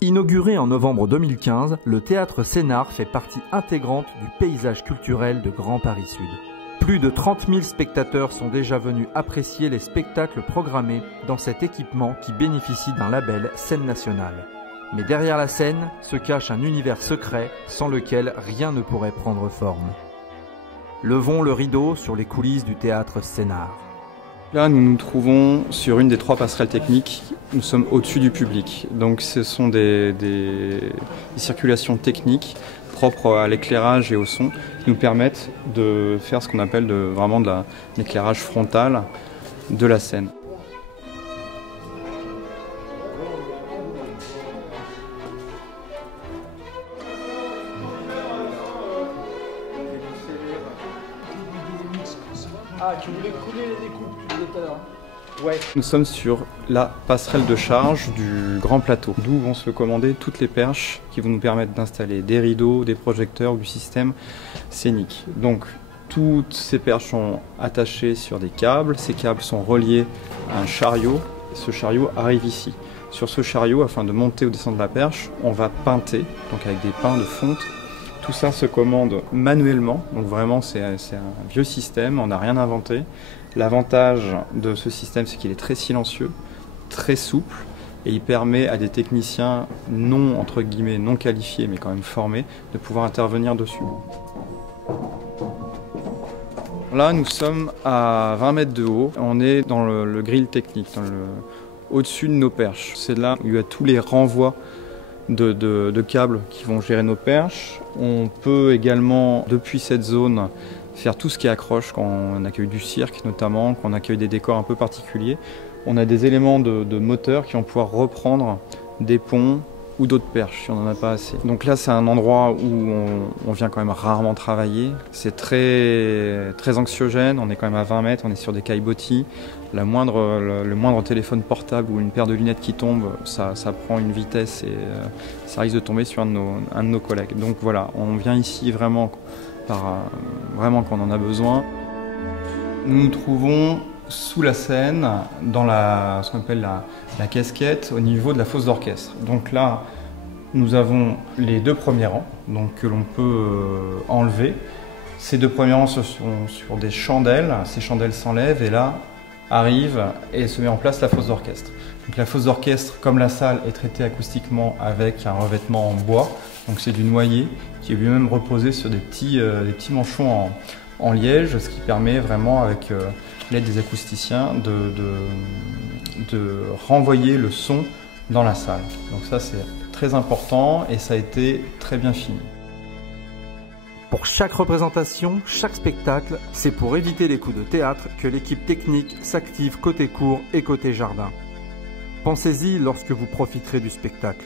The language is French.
Inauguré en novembre 2015, le théâtre Sénart fait partie intégrante du paysage culturel de Grand Paris Sud. Plus de 30 000 spectateurs sont déjà venus apprécier les spectacles programmés dans cet équipement qui bénéficie d'un label Scène Nationale. Mais derrière la scène se cache un univers secret sans lequel rien ne pourrait prendre forme. Levons le rideau sur les coulisses du théâtre Sénart. Là, nous nous trouvons sur une des 3 passerelles techniques. Nous sommes au-dessus du public. Donc ce sont des circulations techniques propres à l'éclairage et au son qui nous permettent de faire ce qu'on appelle vraiment de l'éclairage frontal de la scène. Ah, tu voulais couler les découpes tout à l'heure. Ouais. Nous sommes sur la passerelle de charge du grand plateau, d'où vont se commander toutes les perches qui vont nous permettre d'installer des rideaux, des projecteurs ou du système scénique. Donc toutes ces perches sont attachées sur des câbles, ces câbles sont reliés à un chariot, et ce chariot arrive ici. Sur ce chariot, afin de monter ou descendre la perche, on va pinter, donc avec des pins de fonte. Tout ça se commande manuellement, donc vraiment c'est un vieux système, on n'a rien inventé. L'avantage de ce système, c'est qu'il est très silencieux, très souple, et il permet à des techniciens non, entre guillemets, non qualifiés, mais quand même formés, de pouvoir intervenir dessus. Là, nous sommes à 20 mètres de haut, on est dans le grill technique, au-dessus de nos perches. C'est là où il y a tous les renvois de câbles qui vont gérer nos perches. On peut également, depuis cette zone, faire tout ce qui accroche quand on accueille du cirque notamment, quand on accueille des décors un peu particuliers. On a des éléments de moteur qui vont pouvoir reprendre des ponts ou d'autres perches si on n'en a pas assez. Donc là, c'est un endroit où on vient quand même rarement travailler. C'est très anxiogène, on est quand même à 20 mètres, on est sur des caillebotis. Le moindre téléphone portable ou une paire de lunettes qui tombe, ça prend une vitesse et ça risque de tomber sur un de nos collègues. Donc voilà, on vient ici vraiment quand on en a besoin. Nous nous trouvons sous la scène, dans ce qu'on appelle la casquette, au niveau de la fosse d'orchestre. Donc là, nous avons les 2 premiers rangs, donc que l'on peut enlever. Ces 2 premiers rangs se sont sur des chandelles, ces chandelles s'enlèvent et là arrive et se met en place la fosse d'orchestre. Donc la fosse d'orchestre, comme la salle, est traitée acoustiquement avec un revêtement en bois, donc c'est du noyer qui est lui-même reposé sur des petits manchons en liège, ce qui permet vraiment, avec l'aide des acousticiens, de renvoyer le son dans la salle. Donc ça, c'est très important et ça a été très bien fini. Pour chaque représentation, chaque spectacle, c'est pour éviter les coups de théâtre que l'équipe technique s'active côté cour et côté jardin. Pensez-y lorsque vous profiterez du spectacle.